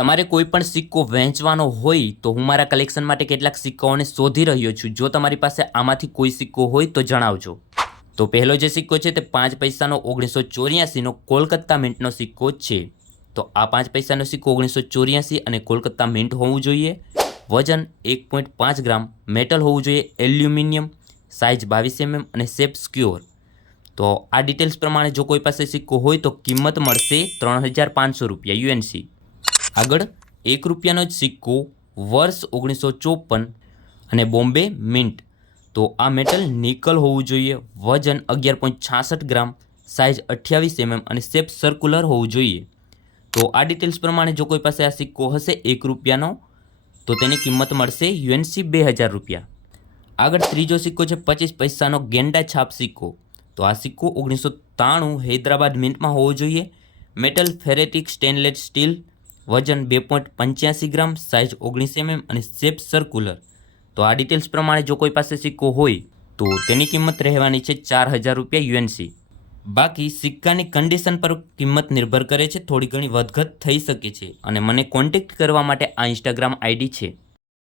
તમારે કોઈ પણ સિક્કો વહેંચવાનો હોય તો હું મારા કલેક્શન માટે કેટલાક સિક્કાઓને શોધી રહ્યો છું. જો તમારી પાસે આમાંથી કોઈ સિક્કો હોય તો જણાવજો. તો પહેલો જે સિક્કો છે તે 5 પૈસાનો 1984નો કોલકાતા મિન્ટનો સિક્કો છે. તો આ 5 પૈસાનો સિક્કો 1984 અને કોલકાતા મિન્ટ હોવું જોઈએ. વજન 1.5 ગ્રામ, મેટલ હોવું જોઈએ એલ્યુમિનિયમ, સાઇઝ 22 mm અને શેપ સ્ક્યોર. તો આ ડિટેલ્સ પ્રમાણે જો કોઈ પાસે સિક્કો હોય તો કિંમત મળશે 3500 રૂપિયા યુએનસી. આગળ ₹1નો જ સિક્કો, વર્ષ 1954 અને બોમ્બે મિન્ટ. તો આ મેટલ નિકલ હોવું જોઈએ. વજન 11.66 ગ્રામ, સાઇઝ 28 mm અને શેપ સર્ક્યુલર હોવું જોઈએ. તો આ ડિટેલ્સ પ્રમાણે જો કોઈ પાસે આ સિક્કો હશે ₹1નો તો તેની કિંમત મળશે યુએનસી 2000 રૂપિયા. આગળ ત્રીજો સિક્કો છે 25 પૈસાનો ગેંડા છાપ સિક્કો. તો આ સિક્કો 1993 હૈદરાબાદ મિન્ટમાં હોવો જોઈએ. મેટલ ફેરેટિક સ્ટેનલેસ સ્ટીલ, વજન 2.85 ગ્રામ, સાઇઝ 19 mm અને શેપ સર્ક્યુલર. તો આ ડિટેલ્સ પ્રમાણે જો કોઈ પાસે સિક્કો હોય તો તેની કિંમત રહેવાની છે 4000 રૂપિયા યુએનસી. બાકી સિક્કાની કન્ડિશન પર કિંમત નિર્ભર કરે છે, થોડી ઘણી વધઘટ થઈ શકે છે. અને મને કોન્ટેક્ટ કરવા માટે આ ઇન્સ્ટાગ્રામ આઈડી છે.